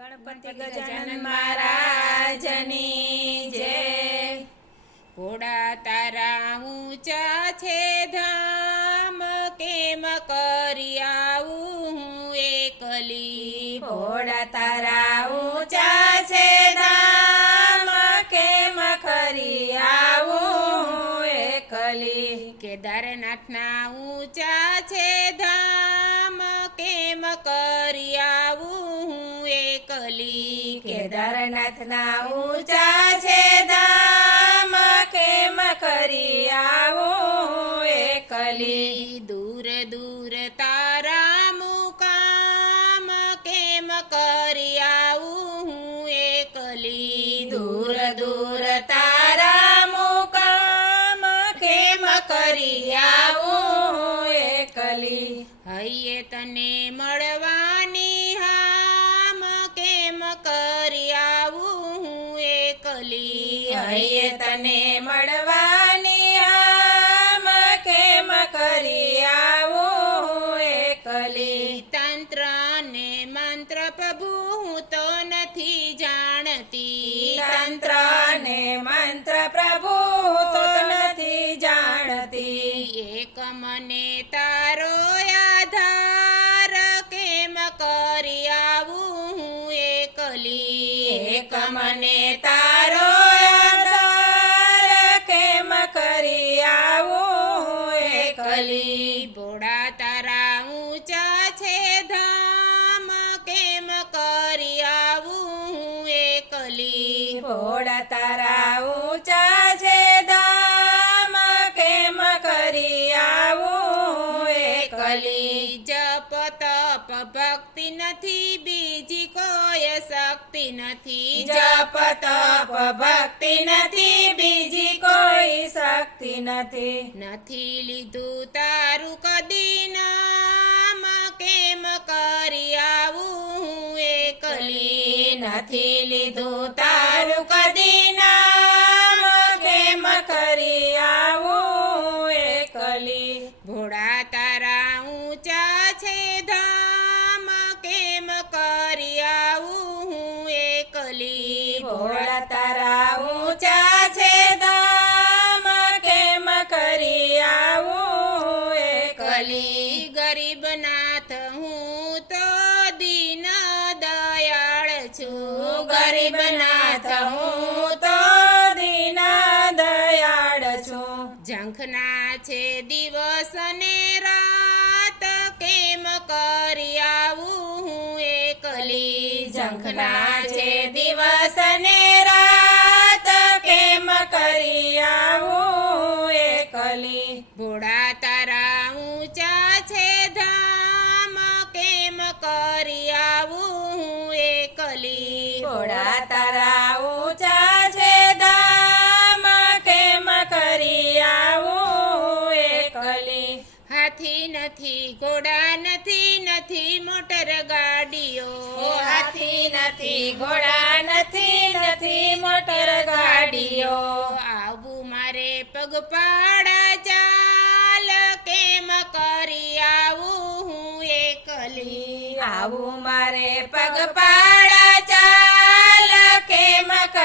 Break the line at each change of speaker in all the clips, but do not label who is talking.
ગણપતિ ગજાનન મહારાજની જય.
ઘોડા તારા ઊંચા છે ધામ કેમ કરી આવું હું એકલી?
ઘોડા તારા ઊંચા છે ધામ કેમ કરી આવું હું એકલી?
કેદારનાથના ઊંચા છે ધામ કેમ કરી એકલી
કેદારનાથના ઊંચા છે ધામ કેમ કરી આવો હું એકલી
દૂર દૂર તારા મુકામ કેમ કરી આવું હું એકલી
દૂર દૂર તારા મુકામ કેમ કરી આવું હું એકલી
હૈયે તને મળવાની એકલી
તને મળવાની આમ કેમ કરી આવું એકલી
તંત્ર ને મંત્ર પ્રભુ હું તો નથી જાણતી.
તંત્ર ને મંત્ર પ્રભુ તો નથી જાણતી.
એક મને તારો આધાર કેમ કરી આવું હું એકલી
એક મને
ભોળા તારા ઊંચા છે ધામ કેમ કરી આવું હું એકલી?
ભોળા તારા ઊંચા છે ધામ કેમ કરી આવું એકલી?
જપ તપ ભક્તિ નથી બીજી કોઈ શક્તિ નથી.
જપ તપ ભક્તિ નથી નથી.
નથી લીધું તારું કદી નામ. કેમ કરી આવું હું એકલી?
નથી લીધું તારું કદી નામ. કેમ કરી આવું એકલી?
ભોળા તારા ઊંચા છે ધામ. કેમ કરી આવું હું એકલી?
ભોળા તારા
નાથ હું તો દીન દયાળ છું.
ગરીબ નાથ હું તો દીન દયાળ છું.
ઝંખના છે દિવસ ને રાત, કેમ કરી આવું હું એકલી?
ઝંખના છે દિવસ ને રાત, કેમ કરી આવું એકલી?
ભોળા તારા એકલી
ઘોડા તારા ઊંચા છે દામાં કેમ કરી આવું એકલી?
હાથી નથી ઘોડા નથી નથી મોટર ગાડીઓ.
હાથી નથી ઘોડા નથી નથી મોટર ગાડીઓ.
આવું મારે પગપાળા ચાલ. કેમ કરી આવું હું એકલી?
આવું મારે પગપાળા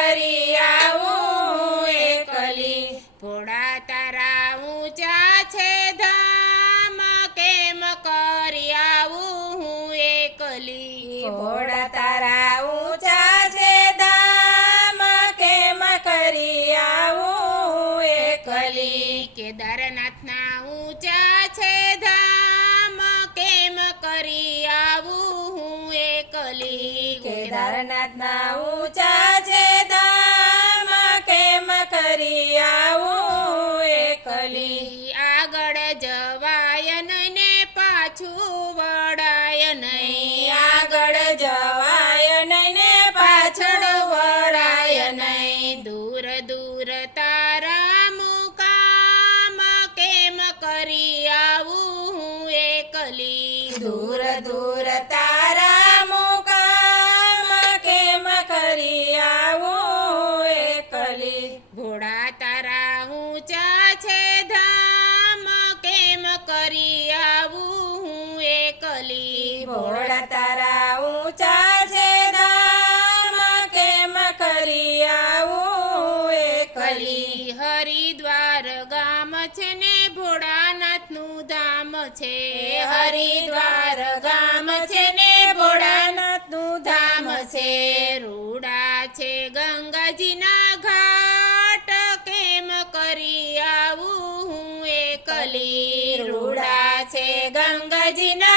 કરી આવું એકલી
ઘોડા તારા ઊંચા છે ધામ કેમ કરી આવું હું એકલી
ઘોડા તારા ઊંચા છે ધામ કેમ કરી આવું એકલી
કેદારનાથના ઊંચા છે ધામ કેમ કરી આવું હું એકલી
કેદારનાથના ઊંચા
જવાય ને પાછું વળાય નહીં
આગળ જવાય ને પાછળ વળાય નહીં
દૂર દૂર તારા મુકામ કેમ કરી આવું હું એકલી?
દૂર દૂર તારા મુકામ કેમ કરી આવું એકલી?
ઘોડા તારા ઊંચા છે દામાં કેમ કરી આવું એકલી
હરિદ્વાર ગામ છે ને ભોળાનાથનું ધામ છે.
હરિદ્વાર ગામ છે ને
ભોળાનાથનું
ધામ છે. રૂડા છે ગંગાજીના ઘાટ કેમ કરી આવું હું કલી? રૂડા છે ગંગાજીના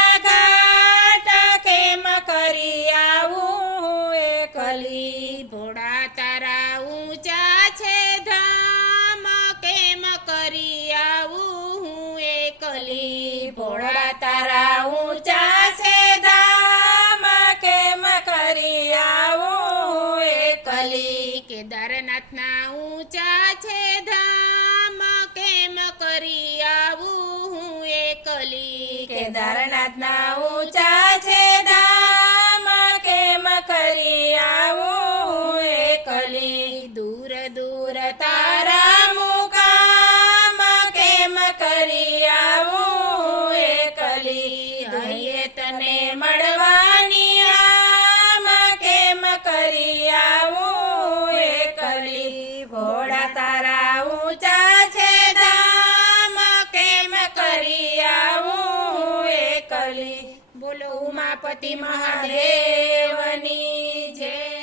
એકલી ભોળા તારા ઊંચા છે ધામ કેમ કરી આવું એકલી કેદારનાથના ઊંચા છે ધામ કેમ કરી આવું હું એકલી
કેદારનાથના ઊંચા છે ધામ કલી
બોલો
ઉમાપતિ મહાદેવની જય.